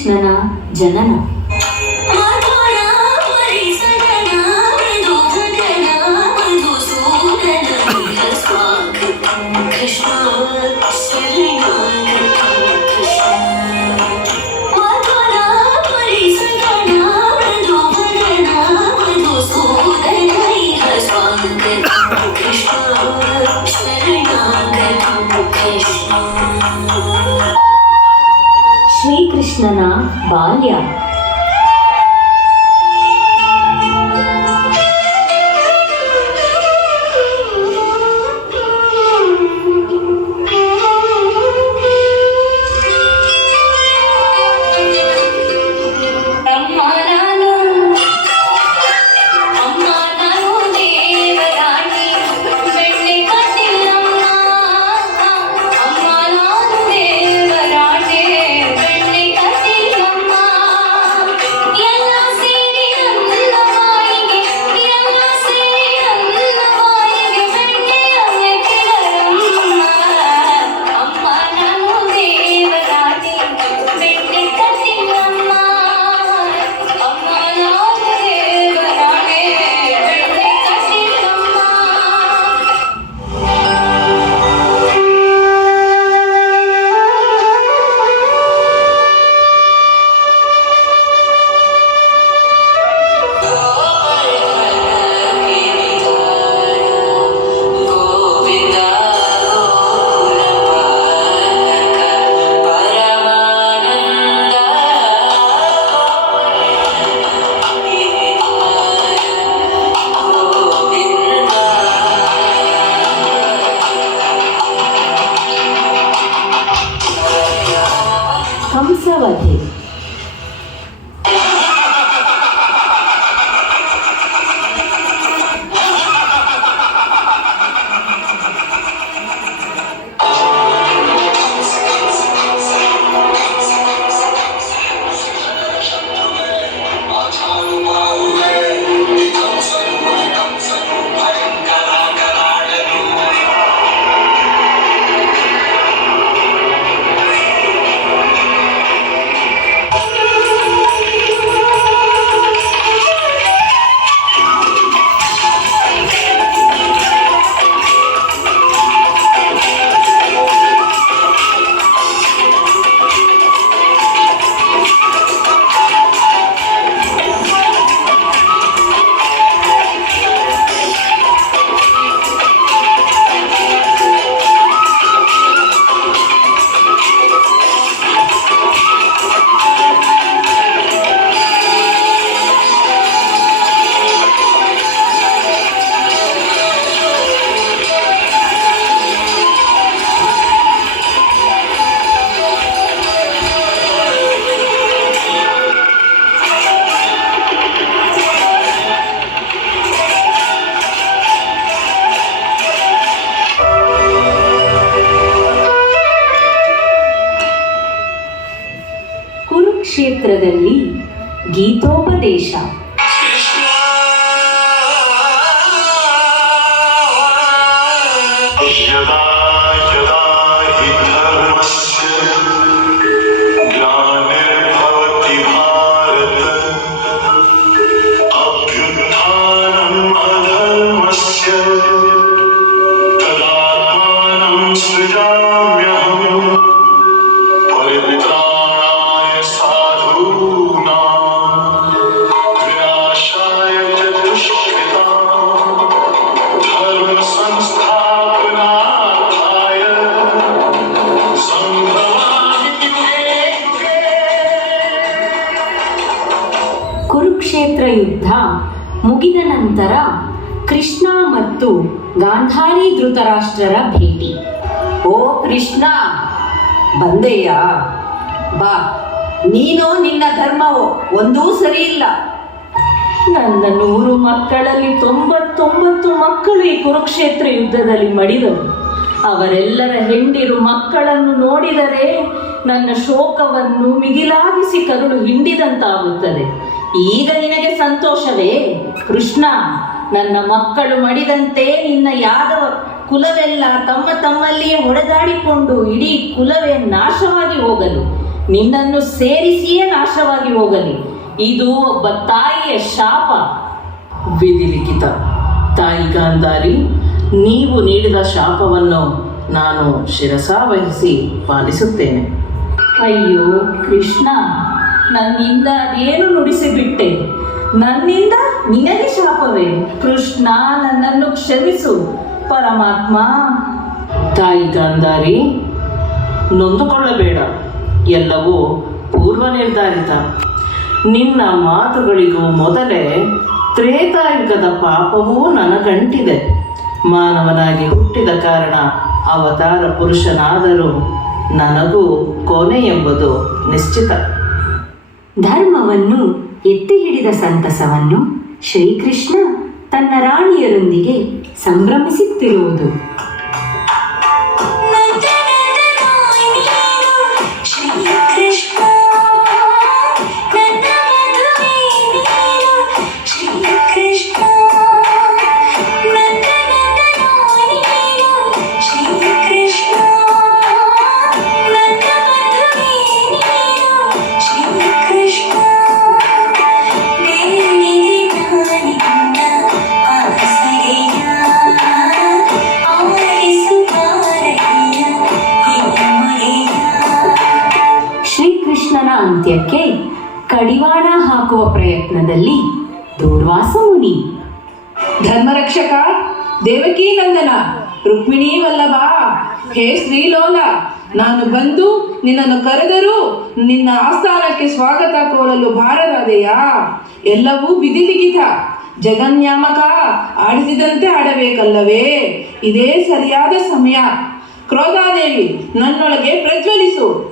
ಶ್ರೀಕೃಷ್ಣನ ಜನನ. ಶ್ರೀಕೃಷ್ಣನ ಬಾಲ್ಯ. ಕಂಸವಧೆ. ಕ್ಷೇತ್ರದಲ್ಲಿ ಗೀತೋಪದೇಶ. ಕುರುಕ್ಷೇತ್ರ ಯುದ್ಧ ಮುಗಿದ ನಂತರ ಕೃಷ್ಣ ಮತ್ತು ಗಾಂಧಾರಿ ಧೃತರಾಷ್ಟ್ರರ ಭೇಟಿ. ಓ ಕೃಷ್ಣ, ಬಂದೆಯಾ? ಬಾ, ನೀನು ನಿನ್ನ ಧರ್ಮವೋ ಒಂದೂ ಸರಿ ಇಲ್ಲ. ನನ್ನ 100 ಮಕ್ಕಳಲ್ಲಿ 99 ಮಕ್ಕಳು ಈ ಕುರುಕ್ಷೇತ್ರ ಯುದ್ಧದಲ್ಲಿ ಮಡಿದರು. ಅವರೆಲ್ಲರ ಹೆಂಡಿರು ಮಕ್ಕಳನ್ನು ನೋಡಿದರೆ ನನ್ನ ಶೋಕವನ್ನು ಮಿಗಿಲಾಗಿಸಿ ಕರುಳು ಹಿಂಡಿದಂತಾಗುತ್ತದೆ. ಈಗ ನಿನಗೆ ಸಂತೋಷವೇ ಕೃಷ್ಣ? ನನ್ನ ಮಕ್ಕಳು ಮಡಿದಂತೆ ನಿನ್ನ ಯಾದವ ಕುಲವೆಲ್ಲ ತಮ್ಮಲ್ಲಿಯೇ ಹೊಡೆದಾಡಿಕೊಂಡು ಇಡೀ ಕುಲವೇ ನಾಶವಾಗಿ ಹೋಗಲು ನಿನ್ನನ್ನು ಸೇರಿಸಿಯೇ ನಾಶವಾಗಿ ಹೋಗಲಿ. ಇದು ಒಬ್ಬ ತಾಯಿಯ ಶಾಪ. ವಿಧಿಲಿಖಿತ. ತಾಯಿ ಗಾಂಧಾರಿ, ನೀವು ನೀಡಿದ ಶಾಪವನ್ನು ನಾನು ಶಿರಸಾವಹಿಸಿ ಪಾಲಿಸುತ್ತೇನೆ. ಅಯ್ಯೋ ಕೃಷ್ಣ, ನನ್ನಿಂದ ಅದೇನು ನುಡಿಸಿಬಿಟ್ಟೆ. ನನ್ನಿಂದ ನಿನಗೆ ಶಾಪವೇ? ಕೃಷ್ಣ, ನನ್ನನ್ನು ಕ್ಷಮಿಸು ಪರಮಾತ್ಮ. ತಾಯಿ ಗಾಂಧಾರಿ, ನೊಂದುಕೊಳ್ಳಬೇಡ. ಎಲ್ಲವೂ ಪೂರ್ವ ನಿರ್ಧಾರಿತ. ನಿನ್ನ ಮಾತುಗಳಿಗೂ ಮೊದಲೇ ತ್ರೇತಾಯುಗದ ಪಾಪವೂ ನನಗಂಟಿದೆ. ಮಾನವನಾಗಿ ಹುಟ್ಟಿದ ಕಾರಣ ಅವತಾರ ಪುರುಷನಾದರೂ ನನಗೂ ಕೊನೆ ಎಂಬುದು ನಿಶ್ಚಿತ. ಧರ್ಮವನ್ನು ಎತ್ತಿ ಹಿಡಿದ ಸಂತಸವನ್ನು ಶ್ರೀಕೃಷ್ಣ ತನ್ನ ರಾಣಿಯರೊಂದಿಗೆ ಸಂಭ್ರಮಿಸುತ್ತಿರುವುದು. ಶ್ರೀಕೃಷ್ಣನ ಅಂತ್ಯಕ್ಕೆ ಕಡಿವಾಣ ಹಾಕುವ ಪ್ರಯತ್ನದಲ್ಲಿ ದೂರ್ವಾಸ ಮುನಿ. ಧರ್ಮರಕ್ಷಕ, ದೇವಕೀ ನಂದನ, ರುಕ್ಮಿಣೀ ವಲ್ಲಭ, ಹೇ ಶ್ರೀಲೋಲ, ನಾನು ಬಂದು ನಿನ್ನನ್ನು ಕರೆದರೂ ನಿನ್ನ ಆಸ್ಥಾನಕ್ಕೆ ಸ್ವಾಗತ ಕೋರಲು ಬಾರದಾದೆಯಾ? ಎಲ್ಲವೂ ವಿಧಿಲಿಖಿತ. ಜಗನ್ಯಾಮಕ ಆಡಿಸಿದಂತೆ ಆಡಬೇಕಲ್ಲವೇ? ಇದೇ ಸರಿಯಾದ ಸಮಯ. ಕ್ರೋಧಾದೇವಿ, ನನ್ನೊಳಗೆ ಪ್ರಜ್ವಲಿಸು.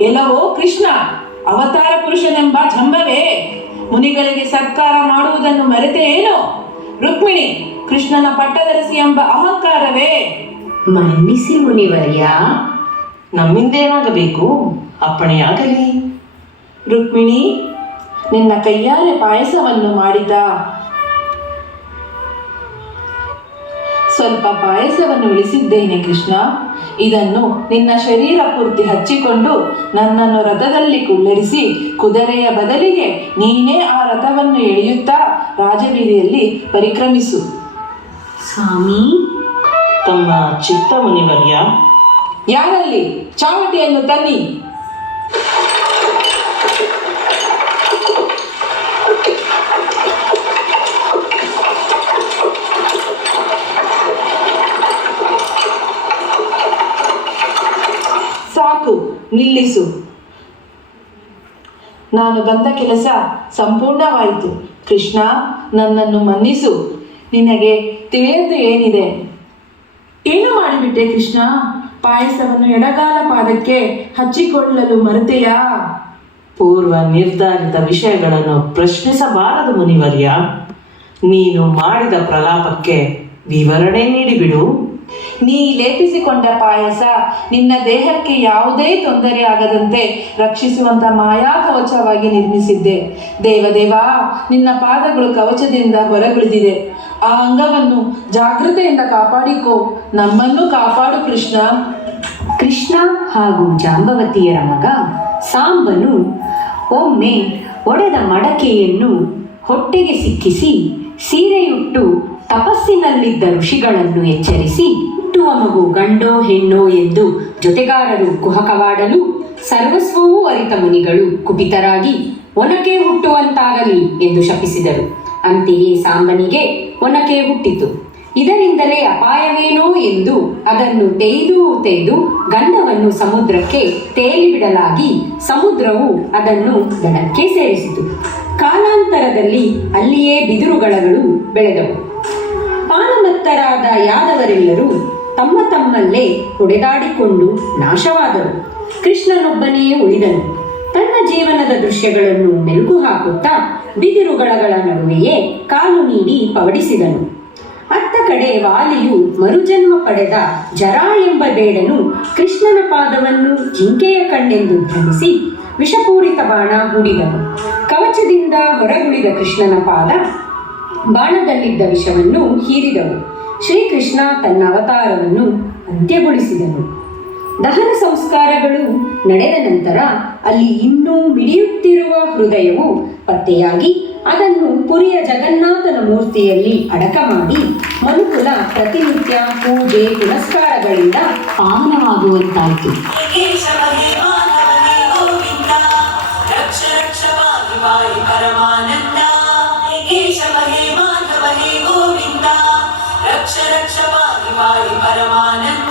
ಎಲ್ಲವೋ ಕೃಷ್ಣ, ಅವತಾರ ಪುರುಷನೆಂಬ ಜಂಬವೇ, ಮುನಿಗಳಿಗೆ ಸತ್ಕಾರ ಮಾಡುವುದನ್ನು ಮರೆತೇನು? ರುಕ್ಮಿಣಿ, ಕೃಷ್ಣನ ಪಟ್ಟದರಸಿ ಎಂಬ ಅಹಂಕಾರವೇ? ಮನ್ನಿಸಿ ಮುನಿವರ್ಯ. ನಮ್ಮಿಂದೇನಾಗಬೇಕು? ಅಪ್ಪಣೆಯಾಗಲಿ. ರುಕ್ಮಿಣಿ, ನಿನ್ನ ಕೈಯಾರೆ ಪಾಯಸವನ್ನು ಮಾಡಿದ. ಸ್ವಲ್ಪ ಪಾಯಸವನ್ನು ಉಳಿಸಿದ್ದೇನೆ ಕೃಷ್ಣ. ಇದನ್ನು ನಿನ್ನ ಶರೀರ ಪೂರ್ತಿ ಹಚ್ಚಿಕೊಂಡು ನನ್ನನ್ನು ರಥದಲ್ಲಿ ಕುಳ್ಳಿರಿಸಿ ಕುದುರೆಯ ಬದಲಿಗೆ ನೀನೇ ಆ ರಥವನ್ನು ಎಳೆಯುತ್ತಾ ರಾಜಬೀದಿಯಲ್ಲಿ ಪರಿಕ್ರಮಿಸು. ಸ್ವಾಮಿ, ತಮ್ಮ ಚಿತ್ತ ಮುನಿವರ್ಯ. ಯಾರಲ್ಲಿ? ಚಾವಟಿಯನ್ನು ತನ್ನಿ. ಸಾಕು, ನಿಲ್ಲಿಸು. ನಾನು ಬಂದ ಕೆಲಸ ಸಂಪೂರ್ಣವಾಯಿತು. ಕೃಷ್ಣ, ನನ್ನನ್ನು ಮನ್ನಿಸು. ನಿನಗೆ ತಿಳಿಯದ್ದು ಏನಿದೆ? ಏನು ಮಾಡಿಬಿಟ್ಟೆ ಕೃಷ್ಣ? ಪಾಯಸವನ್ನು ಎಡಗಾಲ ಪಾದಕ್ಕೆ ಹಚ್ಚಿಕೊಳ್ಳಲು ಮರೆತೆಯಾ? ಪೂರ್ವ ನಿರ್ಧಾರಿತ ವಿಷಯಗಳನ್ನು ಪ್ರಶ್ನಿಸಬಾರದು ಮುನಿವರ್ಯ. ನೀನು ಮಾಡಿದ ಪ್ರಲಾಪಕ್ಕೆ ವಿವರಣೆ ನೀಡಿಬಿಡು. ನೀ ಲೇಪಿಸಿಕೊಂಡ ಪಾಯಸ ನಿನ್ನ ದೇಹಕ್ಕೆ ಯಾವುದೇ ತೊಂದರೆ ಆಗದಂತೆ ರಕ್ಷಿಸುವಂತ ಮಾಯಾ ಕವಚವಾಗಿ ನಿರ್ಮಿಸಿದ್ದೆ. ದೇವದೇವ, ನಿನ್ನ ಪಾದಗಳು ಕವಚದಿಂದ ಹೊರಗುಳಿದಿದೆ. ಆ ಅಂಗವನ್ನು ಜಾಗೃತೆಯಿಂದ ಕಾಪಾಡಿಕೋ. ನಮ್ಮನ್ನು ಕಾಪಾಡು ಕೃಷ್ಣ. ಕೃಷ್ಣ ಹಾಗೂ ಜಾಂಬವತಿಯರ ಮಗ ಸಾಂಬನು ಒಮ್ಮೆ ಒಡೆದ ಮಡಕೆಯನ್ನು ಹೊಟ್ಟೆಗೆ ಸಿಕ್ಕಿಸಿ ಸೀರೆಯುಟ್ಟು ತಪಸ್ಸಿನಲ್ಲಿದ್ದ ಋಷಿಗಳನ್ನು ಎಚ್ಚರಿಸಿ, ಹುಟ್ಟುವ ಮಗು ಗಂಡೋ ಹೆಣ್ಣೋ ಎಂದು ಜೊತೆಗಾರರು ಕುಹಕವಾಡಲು ಸರ್ವಸ್ವವೂ ಅರಿತ ಮುನಿಗಳು ಕುಪಿತರಾಗಿ ಒನಕೆ ಹುಟ್ಟುವಂತಾಗಲಿ ಎಂದು ಶಪಿಸಿದರು. ಅಂತೆಯೇ ಸಾಂಬನಿಗೆ ಒನಕೆ ಹುಟ್ಟಿತು. ಇದರಿಂದಲೇ ಅಪಾಯವೇನೋ ಎಂದು ಅದನ್ನು ತೆಯ್ದು ಗಂಡವನ್ನು ಸಮುದ್ರಕ್ಕೆ ತೇಲಿಬಿಡಲಾಗಿ ಸಮುದ್ರವು ಅದನ್ನು ದಡಕ್ಕೆ ಸೇರಿಸಿತು. ಕಾಲಾಂತರದಲ್ಲಿ ಅಲ್ಲಿಯೇ ಬಿದಿರುಗಳಗಳು ಬೆಳೆದವು. ಪಾನಮತ್ತರಾದ ಯಾದವರೆಲ್ಲರೂ ತಮ್ಮ ತಮ್ಮಲ್ಲೇ ಹೊಡೆದಾಡಿಕೊಂಡು ನಾಶವಾದರು. ಕೃಷ್ಣನೊಬ್ಬನೇ ಉಳಿದನು. ತನ್ನ ಜೀವನದ ದೃಶ್ಯಗಳನ್ನು ಮೆಲುಕು ಹಾಕುತ್ತಾ ಬಿದಿರುಗಳಗಳ ನಡುವೆಯೇ ಕಾಲು ನೀಡಿ ಪವಡಿಸಿದನು. ಅತ್ತ ಕಡೆ ವಾಲಿಯು ಮರುಜನ್ಮ ಪಡೆದ ಜರ ಎಂಬ ಬೇಡನು ಕೃಷ್ಣನ ಪಾದವನ್ನು ಜಿಂಕೆಯ ಕಣ್ಣೆಂದು ಭ್ರಮಿಸಿ ವಿಷಪೂರಿತ ಬಾಣ ಹೂಡಿದನು. ಕವಚದಿಂದ ಹೊರಗುಳಿದ ಕೃಷ್ಣನ ಪಾದ ಬಾಣದಲ್ಲಿದ್ದ ವಿಷವನ್ನು ಹೀರಿದವು. ಶ್ರೀಕೃಷ್ಣ ತನ್ನ ಅವತಾರವನ್ನು ಅಂತ್ಯಗೊಳಿಸಿದನು. ದಹನ ಸಂಸ್ಕಾರಗಳು ನಡೆದ ನಂತರ ಅಲ್ಲಿ ಇನ್ನೂ ಮಿಡಿಯುತ್ತಿರುವ ಹೃದಯವು ಪತ್ತೆಯಾಗಿ ಅದನ್ನು ಪುರಿಯ ಜಗನ್ನಾಥನ ಮೂರ್ತಿಯಲ್ಲಿ ಅಡಕ ಮಾಡಿ ಮನುಕುಲ ಪ್ರತಿನಿತ್ಯ ಪೂಜೆ ಪುನಸ್ಕಾರಗಳಿಂದ ಪಾವನವಾಗುವಂತಾಯಿತು. रक्ष रक्ष पाहि पाहि परमानन्द